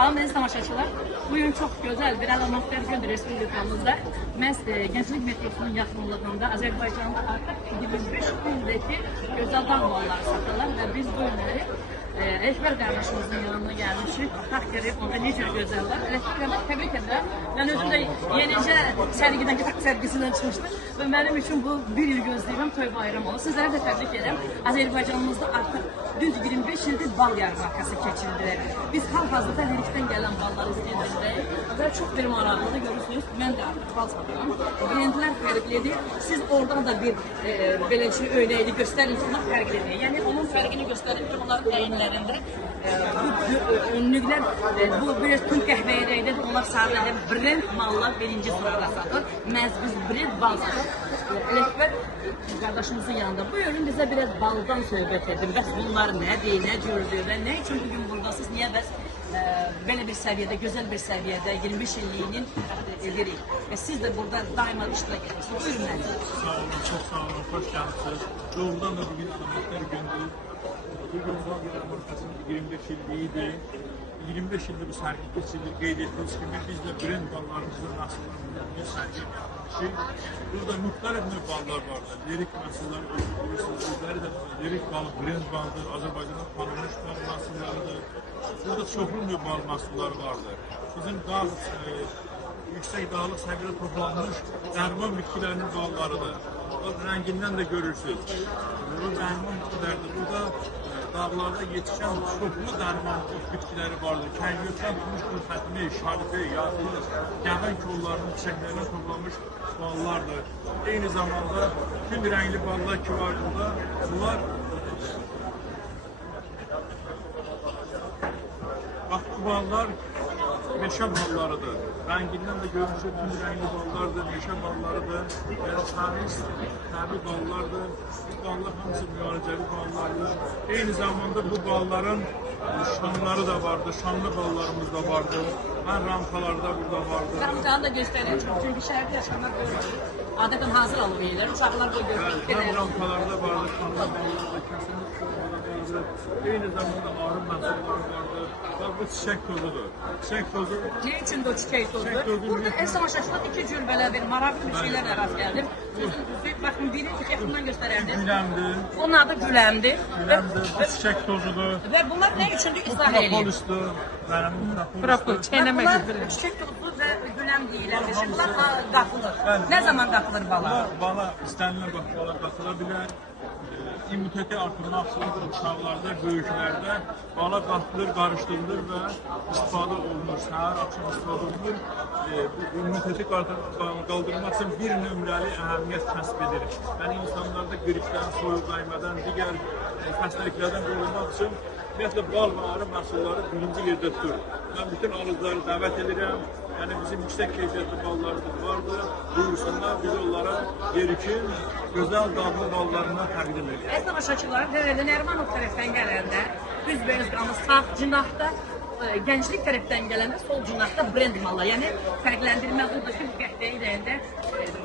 Aziz tamaşaçılar, bugün çok güzel bir alametler gündür Respublikamızda. Gençlik metrosunun yakınlığında Azerbaycan'da artık 25 bindeki güzel damlalar satırlar ve biz bu günleri Ekber kardeşimizin yanına gelmişik. Takdiri, onda nice güzeller. Elektriklerden tebrik ederim. Ben özüm de yenice sergiden kitap sergisinden çıkmıştım ve benim için bu bir yıl gözleyim toy bayramı oldu. Sizlere de tebrik ederim. Azerbaycanımızda artık düz 25 yıldır bal yarmarkası keçildiler. Biz hal-hazırda Herif'ten gelen balları izleyicideyiz. Ve çok bir maraqlıdır görürsünüz. Ben de artık bal satıyorum. Brendler fərqlidir. Siz oradan da bir belə şey öyrəyli göstərin ki, onlar fərqlidir. Yəni onun fərqini göstərin ki, onların əyinlərində bu önlüklər, bu biraz tüm qəhvəyi rəngdədir. Onlar sadəcə brend mallar birinci sırada satır. Məhz biz brend bal satır. Elekber kardeşimizin yanında. Buyurun bize biraz baldan söhbət edin. Bəs bunlar nədir, nə cürdür və nə üçün bugün buradasınız? Niyə bəs böyle bir seviyede, güzel bir seviyede 25 illiyinin edirik. Ve siz de burada daima iştirak ediyorsunuz. Buyurun bence. Sağ olun, çok sağ olun. Hoş geldiniz. Doğrudan da bugün alametler gündür. Bugün Markası'nın 25 illiydi. 25 yıldır bu sergi geçilir. Qeyd ettiğiniz gibi biz de brend ballarımızın aslında sergi yapmışız. Burada muhtelif növ ballar vardır. Lirik məhsullar özgürlüyorsunuz. Özləri de lirik bal, brend baldır. Azerbaycan'da tanınmış bal məhsullarıdır. Burada çoxlu növ bal məhsulları vardır. Bizim daha yüksek dağlık seviyede toplanmış dərman bitkilərinin ballarıdır. Renginden de görürsünüz. Bu dərman bitkilərdir. Burada dağlarda yetişen çoxlu dərman bitkiləri vardır. Kəngötdən tutmuş qülfətini, şarifi, yağlı, gəvən kollarının çiçəklərinə toplanmış ballardır. Eyni zamanda tüm renkli ballar ki var burada. Bunlar bak bu ballar meşe ballarıdır. Renginden de görünüşü tüm renkli ballardır, meşe ballarıdır. Yani tabi ballardır. Bu ballar hamısı müaliceli ballardır. Aynı zamanda bu balların şanları da vardır, şanlı ballarımız da vardır. Rampalarda burada vardır. Ramazanı da gösterelim çünkü şehirde yaşamak görülür. Adeten hazır alıp yiyorlar, uşaklar da görülür. Rampalarda vardır, şanlı ballarda kesinlikle vardır. Aynı zamanda arı məhsulları vardır. Bu çiçek tozudur. Çiçek tozu. Ne için de o çiçek tozu? Burada en savaşçıda iki cür böyle bir maraqlı bir şeylerle rast geldim. Bakın biri yakından gösterirdi. Güləmdir. Onun adı Güləmdir. Güləmdir, bu çiçek tozudur. Ve bunlar ne üçündür izah edeyim. Propolisdir. Bunlar çiçek tozu ve Güləm deyilən bir şey. Bunlar qatılır. Ne zaman qatılır bala? Bala istənilən bala qatıla bilər. İmmuniteti artırmaq üçün uşaqlarda, böyüklərdə bala qatılır, qarışdırılır və istifadə olunur. Səhər, axşam istifadə olunur. Bu immuniteti qaldırmaq üçün bir nömrəli əhəmiyyət kəsb edir. Yəni insanlarda qripdən, soyuqlaymadan, digər xəstəliklərdən qorunmaq üçün ümumiyyətlə bal və arı məhsulları birinci yerdə tutur. Mən bütün alıcıları dəvət edirəm. Yani bizim yüksek keyfiyetli ballarımız vardır. Buyursunlar, biz onlara yerikin, güzel dadlı ballarından təqdim edirik. Əziz tamaşaçılar, Nərmanov tərəfdən gələndə, üzbəüz qamız sağ cinahda, gençlik tərəfdən gələndə sol cinahda brend mallar. Yəni fərqləndirmə buradakı bu qəhvəyi rəngdə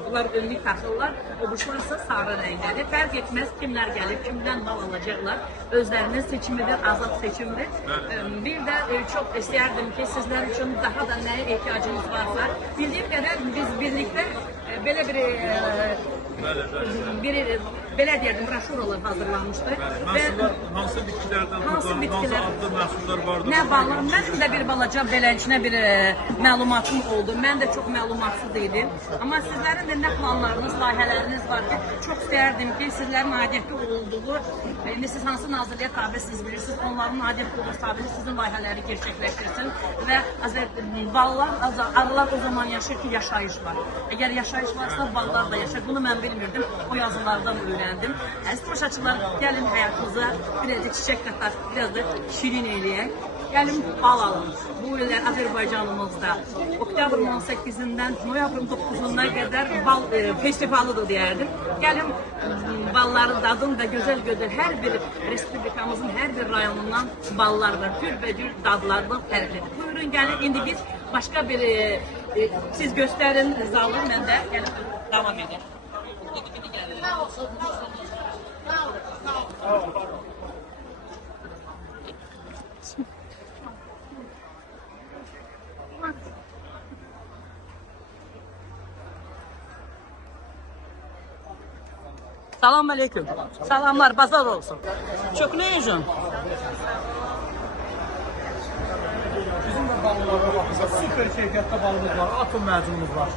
bunlar önlük taxırlar, obuşlarsa sarı rəngdədir. Fərq etməz kimlər gəlib, kimdən mal alacaqlar. Özlərinin seçimidir, azad seçimdir. Bir də çox istəyərdim ki, sizlər üçün daha da nəyə ehtiyacınız varsa, bildiyim qədər biz birlikdə belə bir belə deyirdim, broşuralar hazırlanmışdı. Hansı bitkilərdən, hansı adlı məhsullar vardır? Nə ballar, mənim də bir balaca beləçinə bir məlumatım oldu. Mən də çox məlumatsız idim. Amma sizlərin də nə planlarınız, layihələriniz var ki, çox istəyərdim ki, sizlərin adiyyətli olduğu, indi siz hansı nazirliyə tabəsiz bilirsiniz, onların adiyyətli olduğu tabiri sizin layihələri gerçəkləşdirsin və ballar, arılar o zaman yaşır ki, yaşayış var. Əgər yaşayış varsa, ballar da yaşar. Bunu mən bilmirdim, o yazılardan öyrəndim. Əziz tamaşaçılar, gəlin həyatımıza biraz da çiçək qatar, biraz da şirin eləyək. Gəlin bal alın. Bu illər Azərbaycanımızda oktyabrın 18-dən noyabrın 9-una qədər bal festivalıdır deyərdim. Gəlin balları dadın və gözəl-gözəl hər bir respublikamızın hər bir rayonundan ballar var. Cürbəcür dadlardan fərqlidir. Buyurun gəlin, indi biz başqa bir siz göstərin zalı, mən də gəlin davam edin. Salam aleyküm. Salamlar, bazar olsun. Çok ne yiyorsun? Bizim de ballarına baxırsa super keyfiyyətdə balımız var, atom məzunumuz var.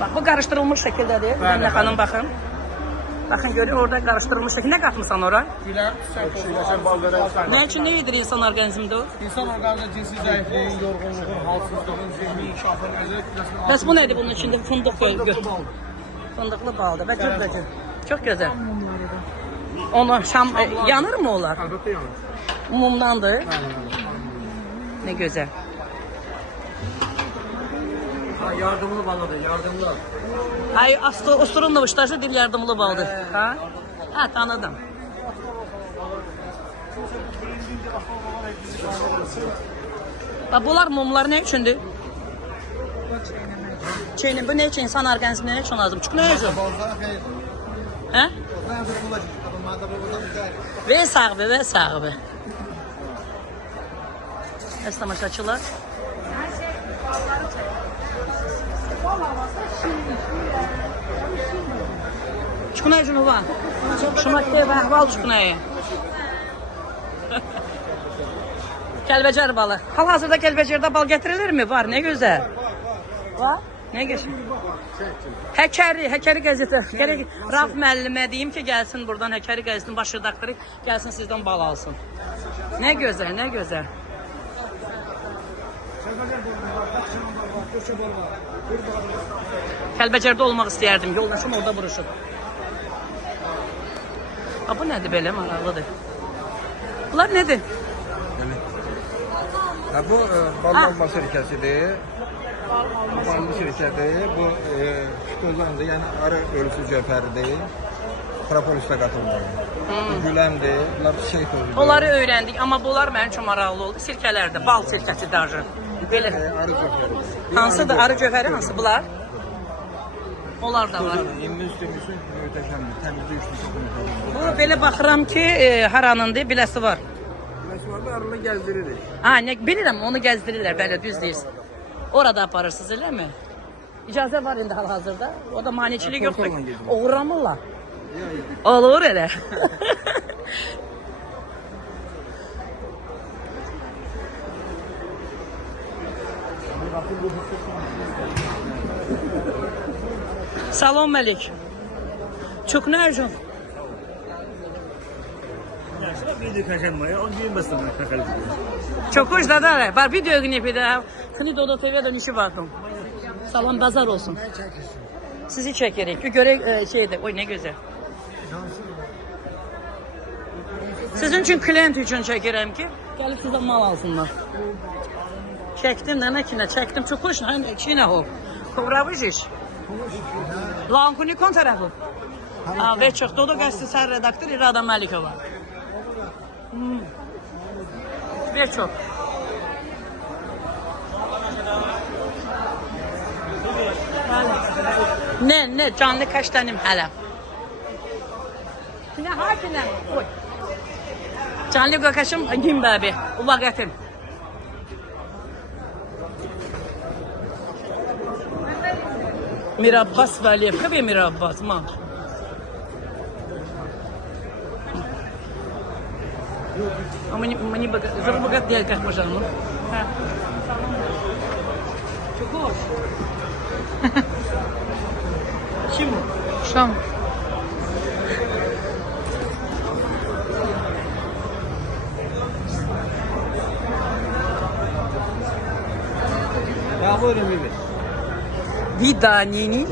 Bak, bu karıştırılmış şekildedir. Cəmilə xanım baxın. Baxın görün orada karıştırılmış şekilde. Ne katmışsan oraya? Gülər, çiçək bal verən Ne için ne yedir insan organizminde o? İnsan orqanizmində cinsi zəifliyin, yorğunluğun, halsızlığın, zihni inkişafın, özelliklə Bəs bu nedir bunun içinde? Fındık gör. Fındıklı baldır. Bak gör de. Çok güzel. Onu şam yanır mı onlar? əlbəttə yanır. Mumdandır. Ne güzel. Ha, yardımlı balıdır, yardımlı. Ay usturunla uçtaşı dil yardımlı baldır. Ha? Ha tanıdım. Bak bunlar mumlar ne içindir? Çeynin bu ne için insan organizmine ne için lazım? Çünkü ne için? He? Ve sahibi ve sahibi. Estamaşaçılar. Çukunay Cunuba. Şumakte ve ahval çukunayı. Kelbecer balı. Hal-hazırda Kelbecer'de bal getirilir mi? Var, ne güzel. Var. Ne güzel. Həkəri qəzeti. Gerek Raf müəllimə deyim ki, gelsin buradan Həkəri qəzetinin baş redaktörü gelsin sizden bal alsın. Ne güzel, ne güzel. Kəlbəcərdə olmaq istəyərdim. Yoldaşım orada vuruşub. Ha, bu nədir belə? Maraqlıdır. Bunlar nədir? Ha, bu bal olma şirketidir. Ballı şirketi. Bu şükrozandır. Yani arı ölüsü cöpəridir. Propolis'te katılmalı. Bu güləmdir. Bunlar çiçək tozudur. Onları öyrəndik, amma bunlar mənim üçün maraqlı oldu. Sirkələrdə, bal sirkəsi darjı. Belə. Arı cöpəridir. Hansıdır? Arı cövhəri hansı bunlar? Onlar da var. İmmün sistemisi möhtəşəmdir. Təmizlik üstü. Bu belə baxıram ki, haranındır, biləsi var. Məsələn, arını gəzdiririk. Ha, ne bilirəm, onu gəzdirirlər, belə düz deyirsən. Orada aparırsınız, eləmi? İcazə var indi hal-hazırda. O da maniçilik yoxdur. Uğramırlar. Olur elə. Salam Məlik. Çok nercim? Video kaçanmaya, onu girmesin bakalım. Çok hoş da da. Var video günü de. Seni Dodo TV'de işi vardım. Salam bazar olsun. Sizi çekerek. Bir göre şeyde. Oy ne güzel. Sizin için klient için çekerem ki gelip sizden mal alsınlar. Çektim ne kine çektim çok hoş. Hani içine o. Kovramış iş. Lankunikon tarafı. Ve çok Dodo gazetesi ser redaktör İrada Məlikova. Ve çok. Ne canlı kaç tanem hala. Ne hakine? Oy. Canlı gökaşım kim babi? Ula getir. Mirabbas Valiyev. Kabe Mirabbas ma. А мені багато діяль, як можна, ну? Чого ж? Чому? Що? Ya buyurun bibi. Vidadinin.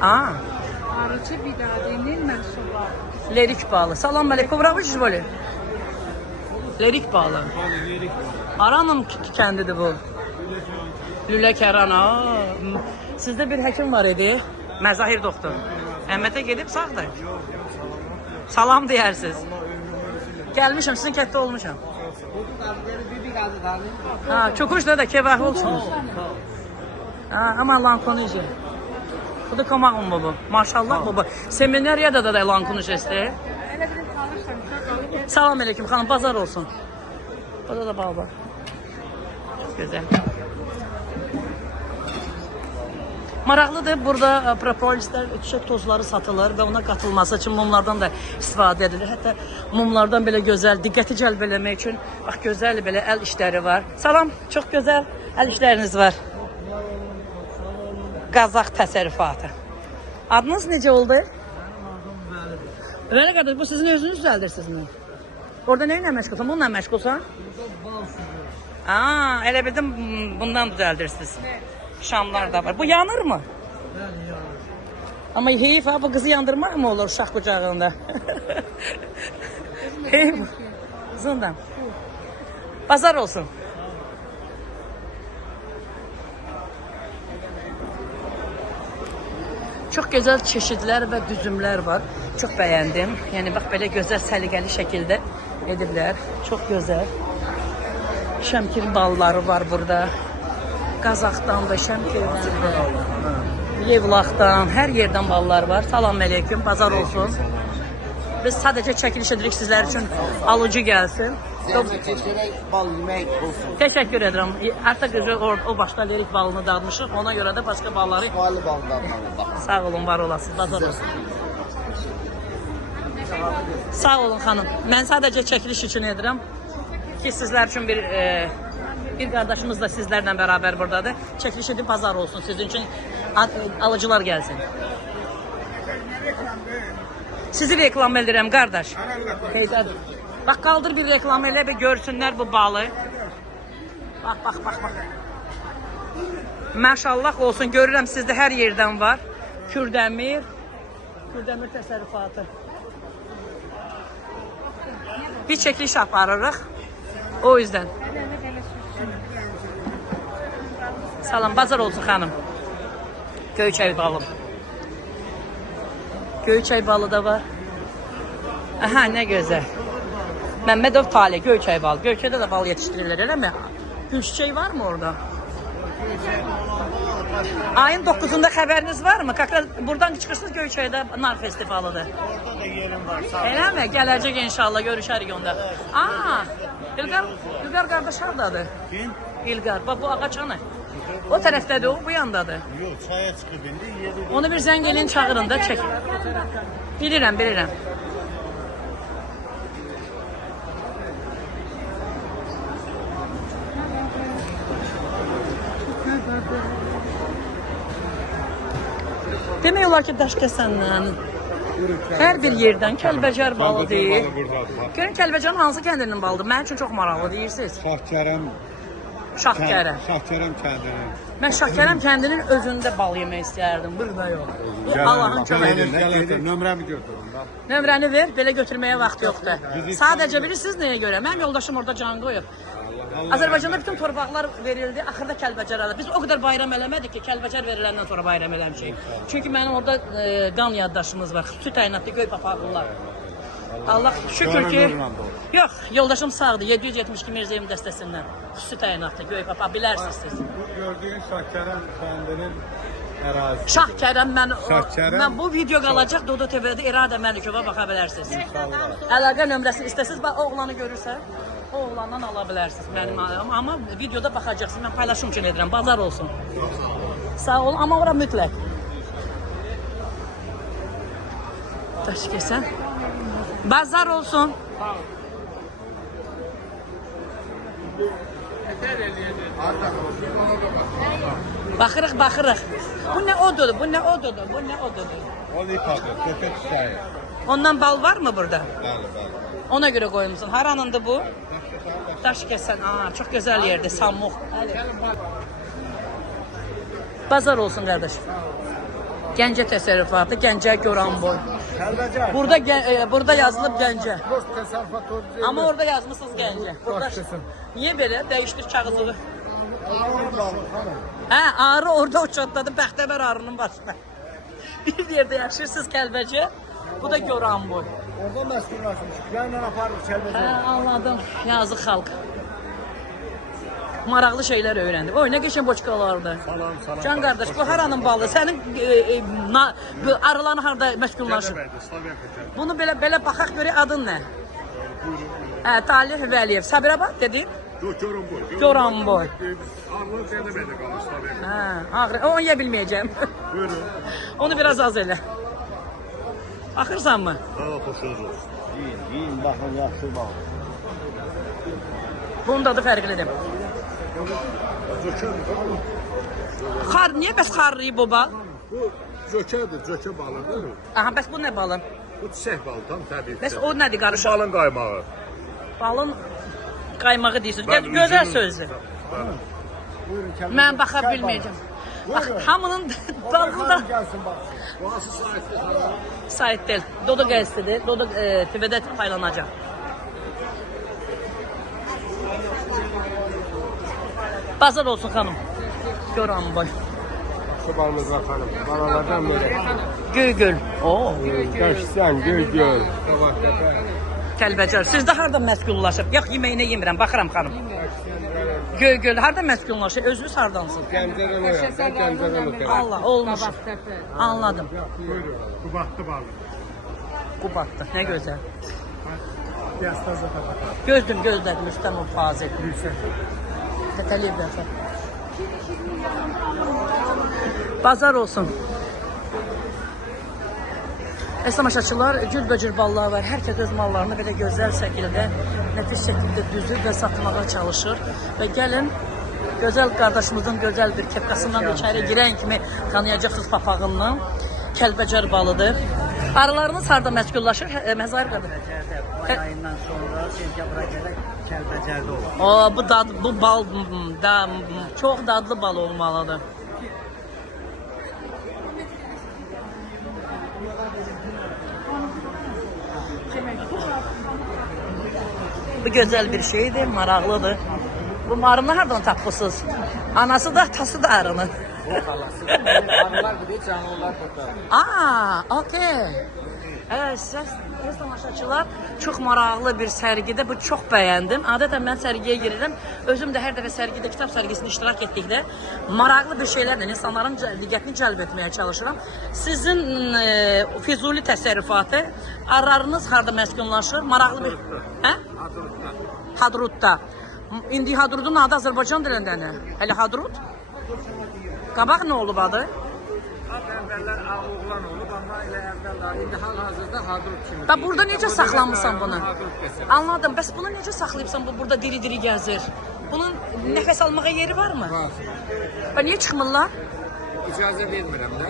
Arıcı Vidadinin mensubu. Lerik bağlı. Salam aleyküm. Kovramış böyle. Lerik bağlı. Aranın kendidir bu. Lülə Kəran. Sizde bir həkim var idi. Məzahir doktor. Əhmətə gedib sağdır. Salam deyərsiniz. Gəlmişəm, sizin kətdə olmuşam. Ha, çok hoş da kebah olsunuz. Ha, ama Lankonici. Bu da komağım baba. Maşallah baba. Seminariyada da Lankonici işte. Salam aleyküm hanım, pazar olsun. Burada da bal var. Güzel. Maraqlıdır. Burada propolislər, çiçək tozları satılır və ona qatılması üçün mumlardan da istifadə edilir. Hətta mumlardan belə gözəl, diqqəti cəlb eləmək üçün bax gözəl belə əl işləri var. Salam, çox gözəl əl işləriniz var. Qazax təsərrüfatı. Adınız necə oldu? Vəli qardaş, bu sizin özünüz düzəldirsinizmi? Orada nə ilə məşğulsan? Bununla məşğulsan? Aa, elə bildim bundan düzəldirsiniz. Şamlar da var. Bu yanır mı? Yani yanır. Ama heyif ha, bu kızı yandırmak mı olur uşaq kucağında? Heyif. Kızından. Pazar olsun. Çox gözəl çeşidlər və düzümlər var. Çox bəyəndim. Yəni bax belə gözəl səliqəli şəkildə ediblər. Çox gözəl. Şəmkir balları var burada. Qazaxdan da, Şəmkirdən də, Yevlaxdan, hər yerdən ballar var. Salam aleyküm, bazar olsun. Biz sadəcə çəkiliş edirik sizlər üçün alıcı gəlsin. Bal yemək olsun. Təşəkkür edirəm. Artıq o başda lerik balını dadmışıq. Ona görə də başqa balları... Şifalı baldan bak. Sağ olun, var olasınız. Bazar olsun. Sağ olun xanım. Mən sadəcə çəkiliş üçün edirəm ki, sizlər üçün bir qardaşımız da sizlərlə bərabər buradadır. Çəkiliş edib bazar olsun. Sizin üçün alıcılar gəlsin. Sizi reklam edirəm qardaş. Heydər. Bax qaldır bir reklam elə bir görsünlər bu balı. Bax. Maşallah olsun, görürəm sizdə hər yerdən var. Kürdəmir təsərrüfatı. Bir çəkiliş aparırıq. O yüzden. Salam, bazar olsun xanım. Göyçay balım. Göyçay balı da var. Aha, ne güzel. Məmmədov Talih, Göyçay balı. Göyçayda da bal yetiştirirlər, elə mi? Gülçiçək var mı orada? Ayın 9'unda xəbəriniz var mı? Buradan çıxırsınız Göyçayda nar festivalıdır. Orada da yerim var. Elə mi? Gələcək inşallah, görüşərik onda. Aa, İlqar qardaş hardadır? Kim? İlqar, bax bu ağac hanı? O tərəfdədir, o bu yandadır. Yok, çaya çıkıp indi. Yedi. Onu bir zəng elin çağırın da çək. Bilirəm. Demək olar ki, Daşkəsəndən hər bir yerdən Kəlbəcər balı deyil. Görün Kəlbəcərin hansı kəndinin balıdır? Mənim üçün çox maraqlı deyirsiniz. Şahkərəm. Şahkərəm kəndinin. Mən Şahkərəm kəndinin özündə bal yemək istəyərdim. Burada yox. Bu Allahın köməyi. Nömrəmi götürün. Nömrəni ver, belə götürməyə vaxt yoxdur. Sadəcə bilirsiniz nəyə görə? Mənim yoldaşım orada can qoyub. Azərbaycanda bütün torpaqlar verildi, axırda Kəlbəcər aldı. Biz o qədər bayram eləmədik ki, Kəlbəcər veriləndən sonra bayram eləmişik. Çünki mənim orada qan yaddaşımız var, xüsusi təyinatlı göy papaqlılar. Allah şükür ki... Yox, yoldaşım sağdır, 772 Mirzəyim dəstəsindən. Xüsusi təyinatlı göy papaq, bilərsiniz siz. Bu gördüyün Şahkərəm kəndinin ərazisi. Şahkərəm, mən bu video qalacaq Dodo TV'də İradə Məlikova baxa bilərsiniz. Əlaqə nömrəsini istəsiniz, bax oğlanı görürsə, o oğlandan ala bilərsiniz mənim ayağım. Amma videoda baxacaqsınız, mən paylaşım üçün edirəm, bazar olsun. Sağ olun, amma ora mütləq. Daşkəsən. Bazar olsun. Baxırıq. Bu nə odudur, bu nə odudur. O lipadır, köpək çiçəyi. Ondan bal var mı burada? Bəli. Ona görə qoyumsun. Haranındır bu? Daşkəsən. Aa, çox gözəl yerdir, Samux. Bazar olsun qardaşım. Gəncə təsərrüfatı, Gəncə Goranboy. Burada yazılıb Gəncə. Amma orada yazmışsınız Gəncə. Niyə belə? Dəyişdir kağızı. Hə, arı orada uçatladı, Bəxtəvər arının başına. Bir yerdə yaşayırsınız Kəlbəcə. Bu da Goranboy. Orada məşğullaşmışıq. Yanla aparırıq Kəlbəcərə. Hə, anladım. Yazıq xalq. Maraqlı şeylər öyrəndik. Oy, nə qəşəng boçkalardı. Salam. Can qardaş, bu haranın balı? Sənin arıların harda məşğullaşır? Bunu belə baxaq görək, adın nə? Hə, Talih Vəliyev. Sabirabad dedin? Goranboy. Goranboy. Ağrılar denemədə qalmış tabii. Hə, ağrı. Onu yeyə bilməyəcəm. Buyurun. Onu biraz az elə. Baxırsan mı? Sağ ol, xoşunuz olsun. Yiyin, baxın, yaxşı bax. Bunun dadı fərqlidir. Xar, niyə bəs xarlayıb bu bal? Bu cökədir, cökə balıdır. Aha, bəs bu nə balı? Bu çiçək balı, tam təbii. Bəs o nədir qarışıq? Balın qaymağı. Balın qaymağı deyirsiniz. Gözəl sözdür. Mən baxa bilməyəcəm. Bax, hamının dadı da Burası sahipli. sayt deyil. Dodo qəzetidir. Dodo TV-də paylanacaq. Bazar olsun xanım. Goranboy. Sobalımız var hanım. Balalardan böyle. Göygöl. Oo. Kaçsan göl. Kəlbəcər. Siz də harda məşğullaşıb? Yox, yeməyinə yemirəm. Baxıram xanım. Göygöl harda məşğullaşıb? Özünüz hardansınız? Gəncədən o yana. Gəncədən o yana. Allah, olmuş. Anladım. Buyurun. Qubatlı balı. Qubatda. Nə gözəl. Yastazda tabaka. Gözlədim Üstəmov Fazil. Tətəliyib dəfə. Bazar olsun. Əsamaşaçılar, cürbəcür ballar var. Hər kəs öz mallarını belə gözəl şəkildə, nətis şəkildə düzür və satmağa çalışır. Və gəlin, gözəl qardaşımızın gözəl bir kepkasından içəri girən kimi tanıyacaqsınız papağından. Kəlbəcər balıdır. Arılarınız harda məşğullaşır? Məzar qədər. May ayından sonra sentyabra gələk Kəlbəcərdə olur. O, bu bal da çox dadlı bal olmalıdır. Bu gözəl bir şeydir, maraqlıdır. Bu marını hardan tapırsınız? Anası da, atası da arını. Arılar bir de canlılar kurtarır. Aa, okey. Evet, siz tamaşaçılar çox maraqlı bir sərgidə, bu çox bəyəndim. Adətən mən sərgiyə girirəm. Özüm də hər dəfə sərgidə, kitab sərgisində iştirak etdikdə maraqlı bir şeylərlə insanların diqqətini cəlb etməyə çalışıram. Sizin Füzuli təsərrüfatı, arılarınız harda məskunlaşır? Maraqlı bir... Hə? Hadrutda. İndi Hadrutun adı Azərbaycan dilindədir. Hələ Hadrut? Qabaq nə olub adı? Əvvəllər Ağoğlan olub, amma elə əvvəllər indi hal-hazırda Hadrut kimi. Da burada necə saxlamısan bunu? Anladım. Bəs bunu necə saxlayıbsan? Bu burada diri-diri gəzir. Bunun nəfəs almağa yeri varmı? Var. Və niyə çıxmırlar? İcazə vermirəm də.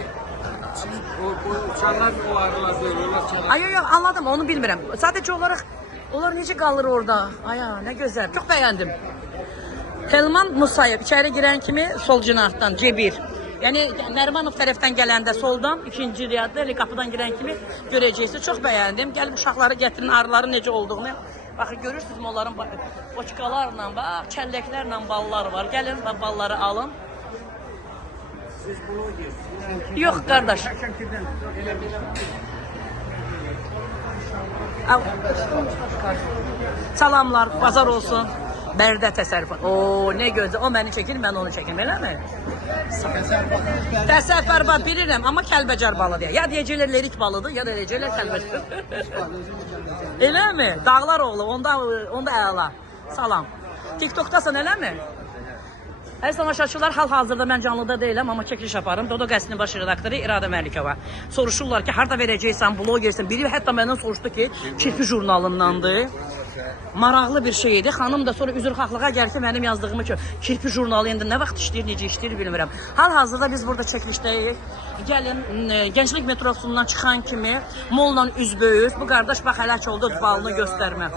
Bu uçanlar o arılar görürlər. Ay, anladım. Onu bilmirəm. Sadəcə olaraq onlar necə qalır orada? Ay, nə gözəl. Çox bəyəndim. Telman Musayev içəri girən kimi sol cinahdan C1. Yəni Nərimanov tərəfdən gələndə soldan, ikinci riyadda elə qapıdan girən kimi görəcəksiniz. Çox bəyəndim. Gəlib uşaqları gətirin, arıların necə olduğunu. Baxın, görürsünüz onların boçkalarla, bax, kəlləklərlə ballar var. Gəlin və balları alın. Siz bunu deyirsiniz. Yox, qardaş. Salamlar, bazar olsun. Bərdə təsərrüfat. Oo, nə gözəl. O məni çəkir, mən onu çəkim, eləmi? Təsərrüfat bilirəm, amma Kəlbəcər balı deyə. Ya deyəcəklər lerik balıdır, ya da deyəcəklər Kəlbəcər. Eləmi? Dağlar oğlu, onda əla. Salam. TikTokdasan, eləmi? Əziz tamaşaçılar, hal-hazırda mən canlıda deyiləm, amma çəkiliş yaparım. Dodo qəzetinin baş redaktoru İradə Məlikova. Soruşurlar ki, harda verəcəksən, blogersən. Biri hətta məndən soruşdu ki, Kirpi jurnalındandır. Maraqlı bir şey idi. Xanım da sonra üzrxahlığa gəlir ki, mənim yazdığımı ki, Kirpi jurnalı indi nə vaxt işləyir, necə işləyir bilmirəm. Hal-hazırda biz burada çəkilişdəyik. Gəlin, Gənclik metrosundan çıxan kimi molla üzböyüz. Bu qardaş bax həlak oldu, balını göstərmə.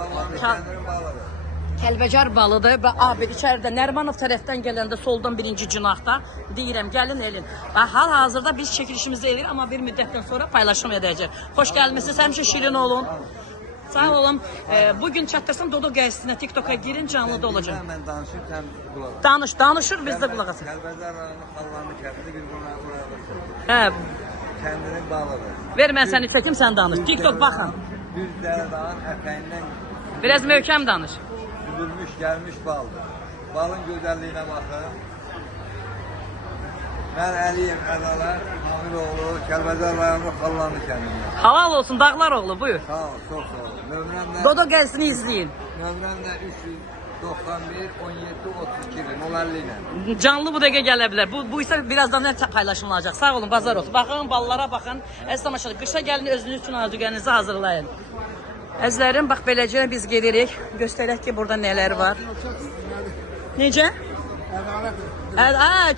Kəlbəcər balıdır və abi içəridə Nərimanov tərəfdən gələndə soldan birinci cinahda deyirəm, gəlin elin. Və hal-hazırda biz çəkilişimizi edirik, amma bir müddətdən sonra paylaşım edəcək. Xoş gəlmisiniz, həmişə şirin olun. Sağ olun. Bugün çatdırsın Dodo qəzetinə, TikToka girin, canlıda olacaq. Mən danışım, sən qulaq as. Danışır, biz də qulaq asın. Kəlbəcər rayonu Xallanlı kəndi bir buraya Hə, kəndinin balıdır. ver mən səni çəkim, sən danış. TikTok baxın. Düz dağın ətəyindən Biraz möhkəm danış. süzülmüş, gəlmiş baldır. Balın gözəlliyinə baxın. Mən Əliyev Ədalar, Hamiloğlu, Kəlbəcər rayonu Xallanlı kəndindən. Halal olsun, dağlar oğlu, buyur. Sağ ol, çox sağ ol. Nömrəm də Dodo qəzetini izləyin. 309 91 17 32 molalli ilə. Canlı bu dəqiqə gələ bilər. Bu isə birazdan paylaşılacaq. Sağ olun, bazar olsun. Baxın, ballara baxın. Əziz tamaşaçılar, qışa gəlin, özünüz üçün azuqənizi hazırlayın. Əzizlərim, bax beləcə biz gedirik. Göstərək ki, burada nələr var. Necə?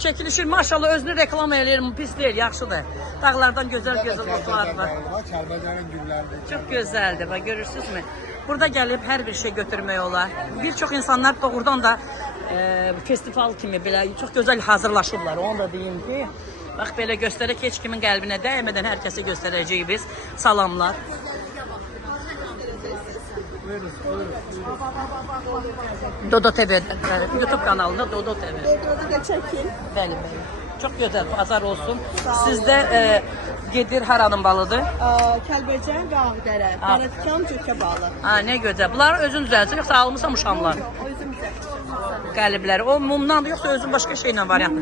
Çəkilişir, maşallah özünü reklam eləyir, pis deyil, yaxşıdır. Dağlardan gözəl otlar var. Kəlbəcərin gülləridir. Çox gözəldir, bax görürsünüzmü? Burada gəlib hər bir şey götürmək olar. Bir çox insanlar doğrudan da festival kimi belə çox gözəl hazırlaşıblar. Onu da deyim ki, bax belə göstərək, heç kimin qəlbinə dəymədən hər kəsə göstərəcəyik biz. Salamlar. Dodo TV, YouTube kanalında Dodo TV. Bəli, bəli. Çox gözəl, bazar olsun. Sizdə gedir haranın balıdır? Kəlbəcər və Ağdərə, Qaratikan, Cökə balı. Nə gözəl. Bunları özün düzəltsin, yoxsa almısan uşamlar? O özümüzə. Qəlibləri. O mumdandır, yoxsa özün başqa şeylə var yəni?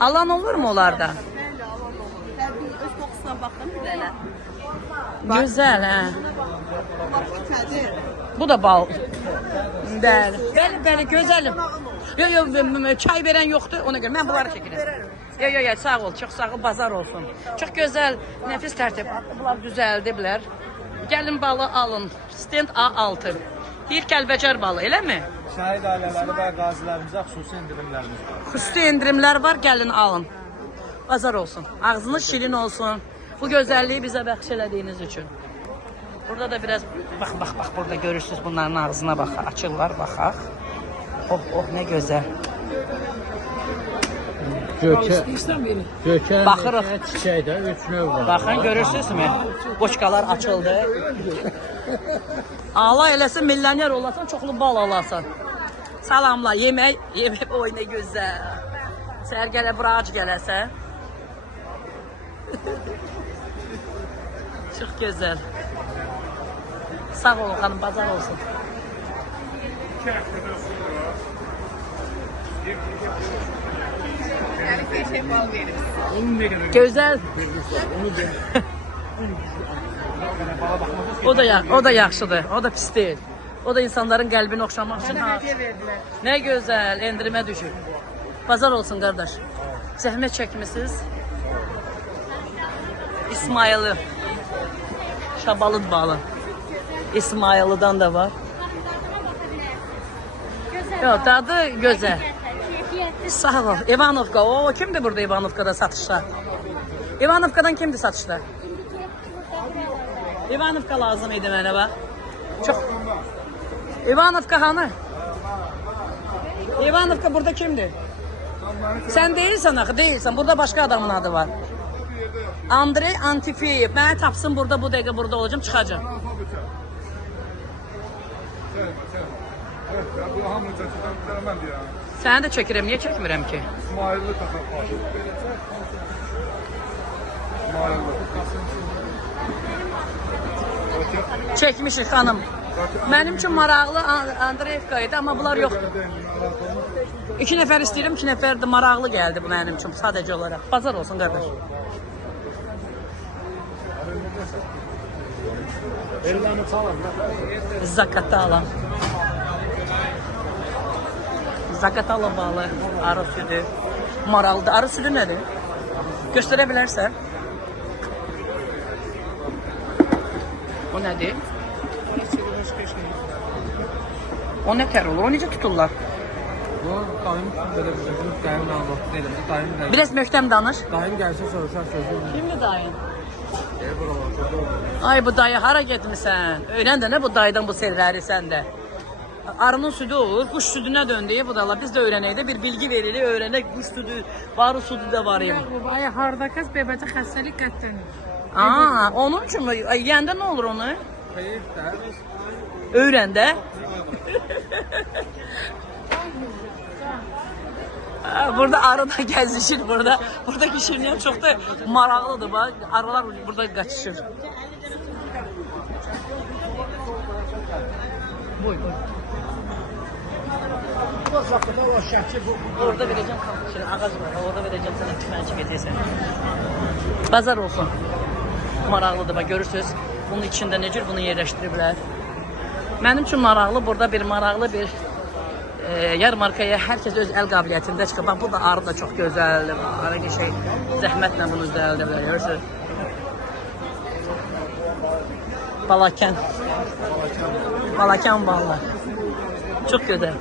Alan olur mu onlarda? Bəli, alan olur. Təbii, öz qoxusuna baxın bir dənə. Gözəl, hə. Bax, bitmədi. Bu da bal. Bəli. Bəli, gözəlim. Yox, çay verən yoxdur, ona görə mən bunları çəkirəm. Yox, sağ ol, çox sağ ol, bazar olsun. Çox gözəl, nəfis tərtib. Bunlar düzəldiblər. Gəlin balı alın. Stand A6. Bir Kəlbəcər balı, eləmi? Şəhid ailələri və qazilərimizə xüsusi endirimlərimiz var. Xüsusi endirimlər var, gəlin alın. Bazar olsun. Ağzınız şirin olsun. Bu gözəlliyi bizə bəxş elədiyiniz üçün. Burada da biraz, bax, burada görürsünüz bunların ağzına bax, açırlar, baxaq. Oh, nə gözəl. Gökən, Baxırıq. çiçəkdə 3 növ var. Baxın, görürsünüzmü? Boçkalar açıldı. Allah eləsin, milyoner olasan, çoxlu bal alasan. Salamla, yemək, oy nə gözəl. Səhər gələ, bura ac gələsə. Çox gözəl. Sağ olun xanım, bazar olsun. Gözəl. O da yaxşıdır. O da pis deyil. O da insanların qəlbini oxşamaq üçün. Nə gözəl, endirimə düşür. Bazar olsun qardaş. Zəhmət çəkmisiniz. İsmayılı. Şabalıd balı. İsmayılıdan da var. Yox, dadı gözəl. Sağ ol. İvanovka. O kimdir burada İvanovkada satışda? İvanovkadan kimdir satışda? İvanovka lazım idi mənə bax. Çox. İvanovka hanı? İvanovka burada kimdir? Sən deyilsən axı, deyilsən. Burada başqa adamın adı var. Andrey Antifeyev. Mənə tapsın burada, bu dəqiqə burada olacağım, çıxacağım. Səni də çəkirəm, niyə çəkmirəm ki? İsmailli taxaq. Çəkmişik xanım. Mənim üçün maraqlı Andreyevka idi, amma bunlar yoxdur. 2 nəfər istəyirəm, 2 nəfər də maraqlı gəldi bu mənim üçün sadəcə olaraq. Bazar olsun qardaş. Zakatala. Zakatala balı, arı südü. Maraqlıdır. Arı südü nədir? Göstərə bilərsən? O nədir? O nə tər olur? O necə tuturlar? Bu daim belə bizim daim nağdaq deyiləm. Daim gəlir. Biraz möhtəm danış. Daim gəlsə soruşar sözü. Kimdir dayın? Ay bu dayı hara getmisən? Öyrən də nə bu dayıdan bu sirləri səndə? Arının südü olur, kuş südünə döndü bu da. Biz də öyrənək də bir bilgi veririk, öyrənək kuş südü, varı südü də var ya. Ay hardakaz bebəcə xəstəlik qətlənir. Onun üçün mü? Yəndə nə olur onu? Xeyir də. Öyrən də. Burada arı da gəzişir burada. Buradaki şirinlər çox da maraqlıdır. Bax, arılar burada qaçışır. Boy. Orada vereceğim şey, ağac var. Orada vereceğim sana tüfeği çekeceksin. Bazar olsun. Maraqlıdır bax görürsüz. Bunun içində necə bunu yerləşdiriblər. Mənim üçün maraqlı, burada bir maraqlı bir yarmarkaya herkes öz el qabiliyyətində çıxır. Bax, bu da arı da çox gözəldir. Arı ki şey, zəhmətlə bunu düzəldə bilər, görürsünüz. Balakən. Balakən balı. Çox gözəl.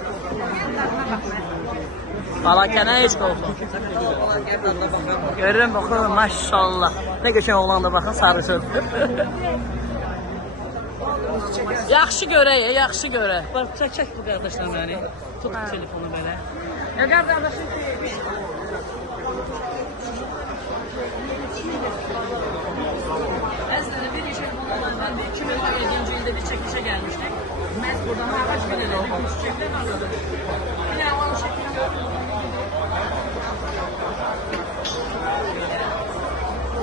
Balakənə heç qorxun. Görürüm, baxın, maşallah. Nə qəşəng oğlandır, baxın, sarışın. Yaxşı görək, yaxşı görək. Bax, çək bu qardaşlar məni. Tut telefonu belə. Ya qardaşım ki... Əslində bir işe bunlardan ben de 2017 ildə bir çəkilişə gəlmişdik. Mən buradan ağac belirlədik, bu çiçəklər vardı. Yine o şəkildə gördüm.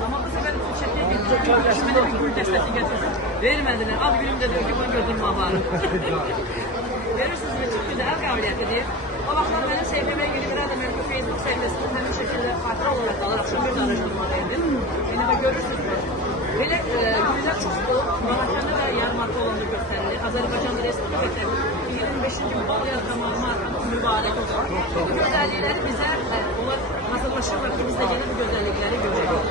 Ama bu sefer bu çiçəklər getirdim. Şimdi bir gül dəstəsi getirdim. Vermədilər. Ad günümdə diyor ki bunu götürmə var. Görürsünüz mü? Çok güzel qabiliyyətidir. O vaxtlar mənim sevmemeye gibi bir adam mümkün Facebook sayfasında mənim şəkildə hatıra olarak alır. Akşam bir araştırmadaydım. Yine de görürsünüz mü? Böyle güller çoxdur. Marakanda da yarmarka olanda göstərilir. Azərbaycan Respublikası 25-ci balı yazılmalı markanın mübarək olur. Bu güzellikleri bize onlar hazırlaşırlar ki biz de yeni bu güzellikleri görelim.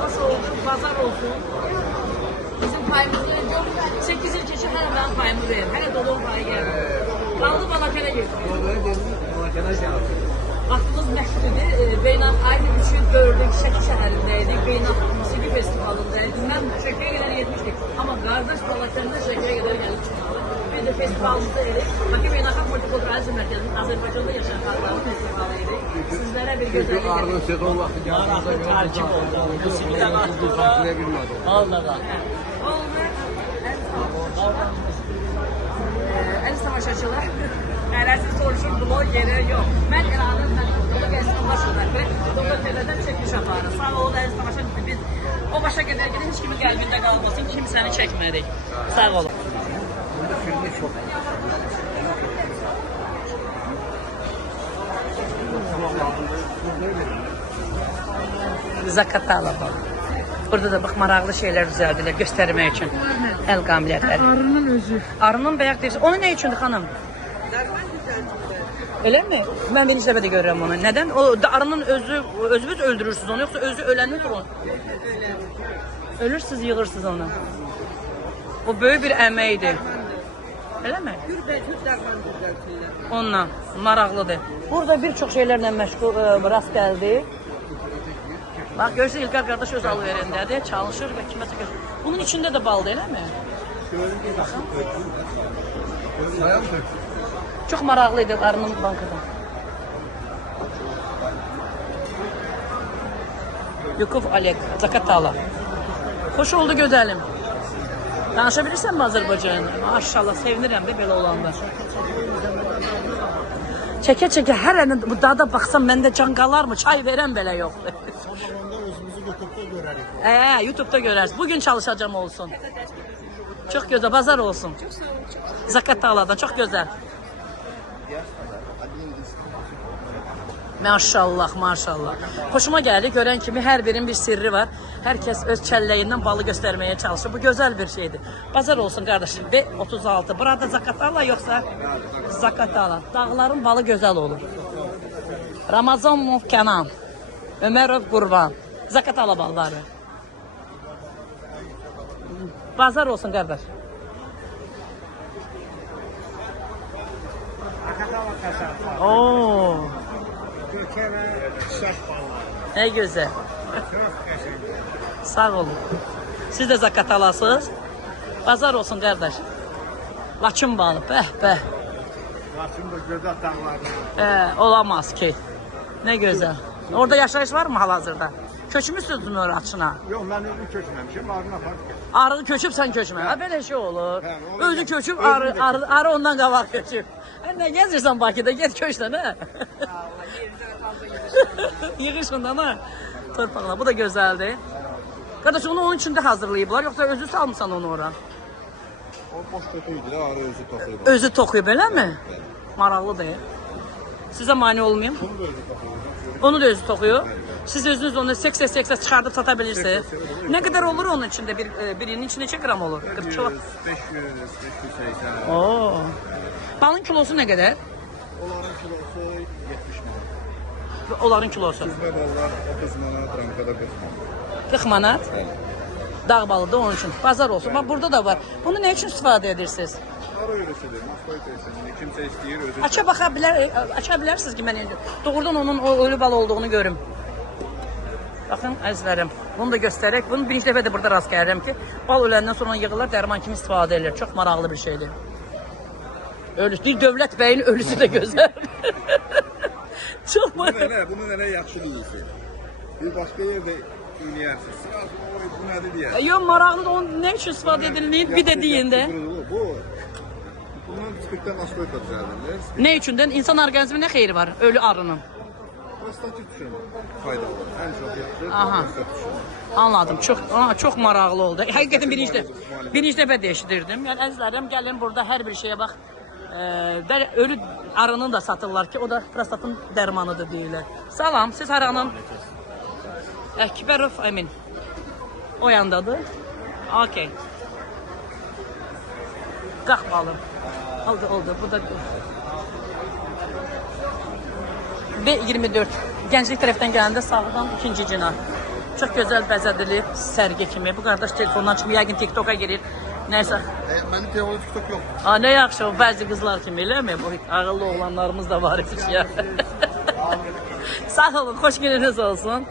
Hoş olsun, pazar olsun. Bizim payımızda yok. 8 il keçir her ben payımı verim. Hele dolu payı geldi. Kaldı Balakənə getiriyor. Vaxtımız məhduddur. Beynəlxalq ayda 3-4'ü Şəki şəhərindəydik. Beynəlxalq Musiqi Festivalındaydı. Mən Şəkiyə qədər yetmişdik. Amma qardaş Balakəndə Şəkiyə qədər gəlib çıxmalı. Bir də festivalımızda edik. Bakı Beynəlxalq Multikulturalizm Mərkəzinin Azərbaycanda yaşayan xalqların festivalı edik. Sizlərə bir gözəllik edik. Arının sezon vaxtı Maraqlı takip oldu. Musiqidən sonra. Oldu. El savaşçılar. Ələsiz soruşur, blog yeri yox. Mən İranın bunu gəlsin başladı və burada tələdən çəkiliş aparır. Sağ olun, əziz tamaşaçılar. Biz o başa qədər gedin, heç kimin qəlbində qalmasın, kimsəni çəkmədik. Sağ olun. Zakatala bak. Burada da bax maraqlı şeylər düzəldilər göstərmək üçün. El qabiliyyətləri. Arının özü. Arının bayaq deyirsən. Onu nə üçündür xanım? Öyle mi? Ben birinci dəfə də görürəm onu. Neden? O arının özünüz öldürürsünüz onu yoksa özü ölenli durun? Ölürsünüz, yığırsınız onu. O böyük bir əməkdir. Öyle mi? Ondan maraqlıdır. Burada bir çox şeylərlə məşğul rast gəldi. Bak görürsünüz İlqar qardaş öz alıverindədir, çalışır və kiməsə görür. Bunun içində də baldır, elə mi? Çok maraqlıydı arının bankada. Yukov Oleg, Zakatala. Hoş oldu gözəlim. Danışabilirsən mi Azərbaycanı? Maşallah, sevinirəm də belə olanda. Çəkə-çəkə hər ənin bu dada baxsam məndə can qalar mı? Çay verən belə yoxdur. YouTube'da görərsiniz. Bugün çalışacağım olsun. Çok güzel, pazar olsun. Zakataladan çok güzel. Maşallah, maşallah. Hoşuma geldi. Görən kimi hər birinin bir sirri var. Herkes öz çəlləyindən balı göstermeye çalışır. Bu güzel bir şeydir. Pazar olsun kardeşim. B36. Burada Zakatala yoksa Zakatala. Dağların balı güzel olur. Ramazanov Kenan. Ömerov Qurban. Zakatala balları. Pazar olsun kardeş. Oo. Ne güzel. Sağ olun. Siz de Zakatalasınız. Pazar olsun kardeş. Laçın balı. Bəh. Laçın da gözəl dağlardır. Olamaz ki. Ne güzel. Orada yaşayış var mı hal-hazırda? Köçmüsünüz mü Laçına? Yox, mən özüm köçməmişim, arına aparıb gəl. Arı köçüb sen köçme. Ha böyle şey olur. Hə, Özü köçüb arı ondan qabaq köçüb. Ne gezirsən Bakıda get köçdən ha. Yığışından ha. Torpaqla. Bu da gözəldir. Qardaş onu onun içində hazırlayıblar yoksa özü salmısan onu ora? O boş kötüydü, arı özü toxuyub. Özü toxuyub elə mi? Maraqlıdır. Sizə mane olmayayım. Bunu da özü toxuyub. Onu da özü toxuyub. Siz özünüz onu seksə çıxardıb sata bilirsiniz. Nə qədər olur onun içində? Birinin içində neçə qram olur? 40 kilo. 500, 580. Oo. Balın kilosu nə qədər? Onların kilosu 70 manat. Onların kilosu. Süzmə ballar 30 manat, rankada 40 manat. 40 manat. Dağ balıdır onun üçün. Bazar olsun. Bax burada da var. Bunu nə üçün istifadə edirsiniz? Ara öyrəsidir, mastoy təsirində. Kimsə istəyir, özü Aça bilərsiniz ki, mən doğrudan onun o ölü bal olduğunu görüm. Baxın, əzizlərim, bunu da göstərək. Bunu birinci dəfə də burada rast gəlirəm ki, bal öləndən sonra yığırlar, dərman kimi istifadə edilir. Çox maraqlı bir şeydir. Ölüsü, dövlət bəyin ölüsü də gözəl. Çox maraqlı. Bunu nənə yaxşı bilirsin. Bir başqa yerdə oynayırsınız. Bu nədir deyər? Yox, maraqlıdır. Onun nə üçün istifadə edilir? Bir də deyin də. Bundan spirtdən mastoyka düzəldilir. Nə üçündən? İnsan orqanizminə nə xeyri var? Ölü arının. Prostatit üçün faydalı. Ən çox yaxşı Aha. prostat üçün. Anladım. Çox maraqlı oldu. Həqiqətən birinci dəfə də eşidirdim. Yəni əzizlərim, gəlin burada hər bir şeyə bax. Ölü arının da satırlar ki, o da prostatın dərmanıdır deyirlər. Salam, siz haranın? Əkbərov Əmin. O yandadır. Okey. Qalx balım. Oldu. Bu da B24. Gənclik tərəfdən gələndə sağdan ikinci cina. Çox gözəl bəzədilib, sərgi kimi. Bu qardaş telefondan çıxıb, yəqin TikToka girir. Nəysə. Mənim telefonum TikTok yox. Nə yaxşı, o bəzi qızlar kimi, eləmi? Bu ağıllı oğlanlarımız da var ya. Sağ olun, xoş gününüz olsun.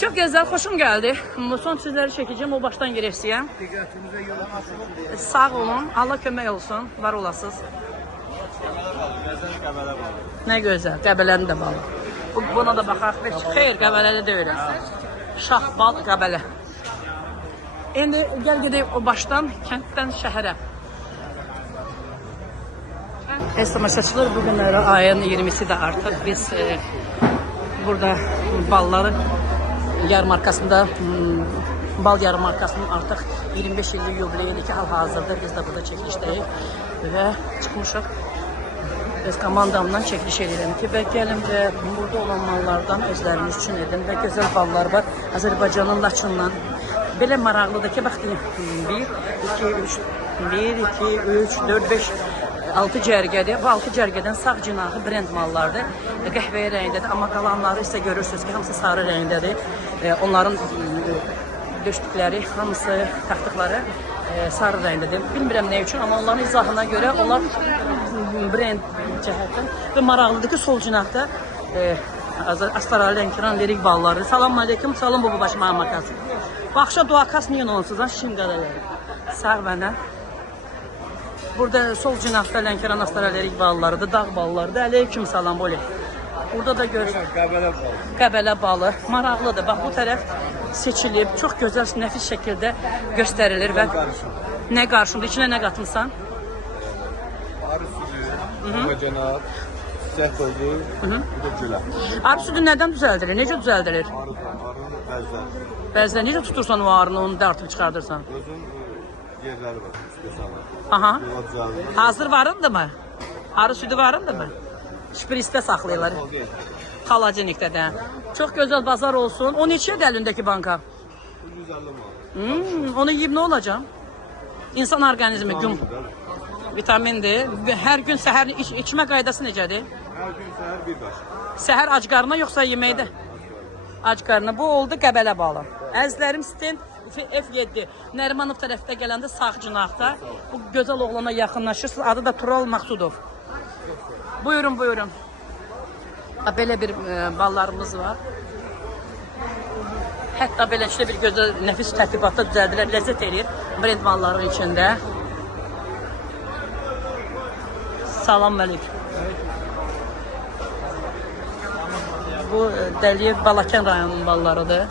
Çox gözəl, xoşum gəldi. Son sizləri çəkəcəm, o başdan girərsiyəm. Diqqətimizə görə Sağ olun, Allah kömək olsun, var olasınız. Nə gözəl, qəbələnin də balı. Buna da baxaq. Xeyr, qəbələri deyil. Şah bal qəbələ. İndi gəl gedək o başdan, kənddən şəhərə. Tamaşaçılar, bu günləri ayın 20'si də artıq biz burada balları yarmarkasında, bal yarmarkasının artıq 25 illik yubileyidir ki, hal-hazırda biz də burada çəkilişdəyik və çıxmışıq. Biz komandamdan çəkiliş edirəm ki, və gəlin və burada olan mallardan özləriniz üçün edin və gözəl ballar var. Azərbaycanın Laçından. Belə maraqlıdır ki, baxın, 1, 2, 3, 4, 5, 6 cərgədir. Bu 6 cərgədən sağ cinağı brend mallardır. Qəhvəyə rəngdədir, amma qalanları isə görürsünüz ki, hamısı sarı rəngdədir. Onların döşdükləri, hamısı taxtıqları sarı rəngdədir. Bilmirəm nə üçün, amma onların izahına görə onlar brend cəhətdən və maraqlıdır ki, sol cinaqda Astara Lənkəran lirik balları. Salam aleyküm, salam baba başı mamakası. Baxışa duakas niyə onsuz, şimdələləri. Sağ mənə. Burada sol cinaqda Lənkəran Astara lirik ballarıdır, dağ ballarıdır. Aleyküm salam boli. Burada da görürsünüz. Qəbələ balı. Maraqlıdır. Bax bu tərəf seçilib, çox gözəl, nəfis şəkildə göstərilir və nə qarşımda, içinə nə qatmısan? arı südü, bacanaq, səhv oldu, bir də gülə. Arı südü nədən düzəldilir? Necə düzəldilir? Arının bəzləri. Bəzən necə tutursan o arını, onu dartıb çıxardırsan? Özün yerləri var, spesiallar. Aha. Yola düzəldir. Hazır varındır mı? Arı südü varındır mı? Şprisdə saxlayırlar. Xalacenikdə də. Çox gözəl bazar olsun. O neçədir əlindəki banka? 150 manat. Onu yeyib nə olacaq? İnsan orqanizmi gün vitamindir. Hər gün səhər içmə qaydası necədir? Hər gün səhər bir qaşıq. Səhər ac qarnına yoxsa yeməkdə? Ac qarnına. Bu oldu qəbələ balı. Əzizlərim, stend F7 Nərimanov tərəfdə gələndə sağ cinaqda bu gözəl oğlana yaxınlaşırsınız. Adı da Tural Maqsudov. Buyurun, buyurun. Belə bir ballarımız var. Hətta beləliklə bir gözəl nəfis tərtibatda düzəldilər, ləzzət eləyir brend malların içində. Salam Məlik. Bu Dəliyev Balakən rayonunun ballarıdır.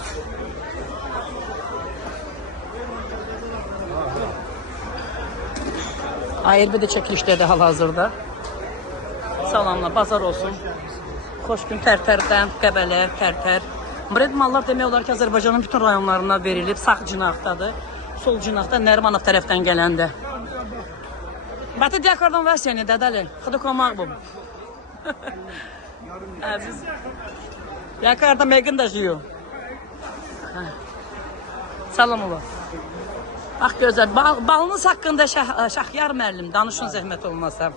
ARB də çəkilişdədir hal-hazırda. Salamla, bazar olsun. Xoş gün Tərtərdən, Qəbələ, Tərtər. Brend mallar demək olar ki, Azərbaycanın bütün rayonlarına verilib. Sağ cinaqdadır, sol cinaqda Nərimanov tərəfdən gələndə. Batı diyakardan və səni, dədəli. Xıdı qomaq bu. Yakarda Megan da yiyor. Salam ola. Bax gözəl. Balınız haqqında Şahyar müəllim danışın zəhmət olmasa.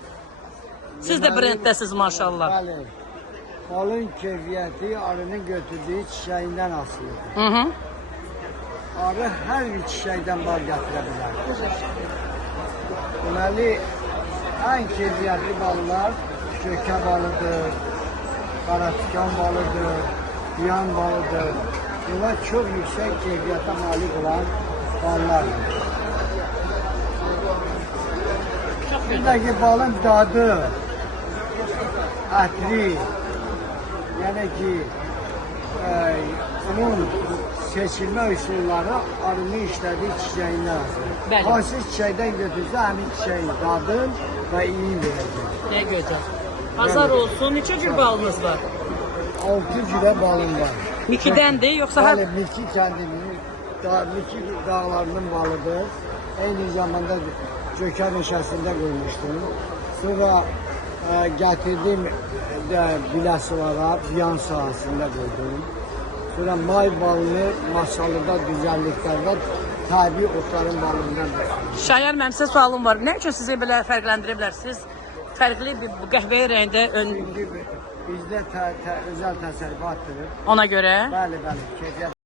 Siz də brenddəsiz maşallah. Bəli. Balın keyfiyyəti arının götürdüyü çiçəyindən asılıdır. Hı hı. Arı hər bir çiçəkdən bal gətirə bilər. Deməli, ən keyfiyyətli ballar kökə balıdır, qaratikan balıdır, biyan balıdır. Bunlar çox yüksək keyfiyyətə malik olan ballardır. Buradakı balın dadı, ətri, yəni ki, onun seçilmə üsulları arının işlədiyi çiçəyindən asılır. Bəli. Hansı çiçəkdən götürsə, həmin çiçəyin dadın və iyin verəcək. Nə gözəl. Pazar olsun. Neçə cür balınız var? 6 cürə balım var. Mikidəndir, yoxsa hər... Bəli, Miki kəndinin, Miki dağlarının balıdır. Eyni zamanda Gökər meşəsində qoymuşdum. Sonra gətirdim Biləsulara, Biyan sahəsində qoydum. Sonra may balını Masalıda, düzənliklərdə təbii otların balından da. Şahyar müəllim, sizə sualım var. Nə üçün sizi belə fərqləndirə bilərsiniz? Fərqli bir qəhvəyi rəngdə Çünki bizdə özəl təsərrüfatdır. ona görə. Bəli, bəli, keyfiyyət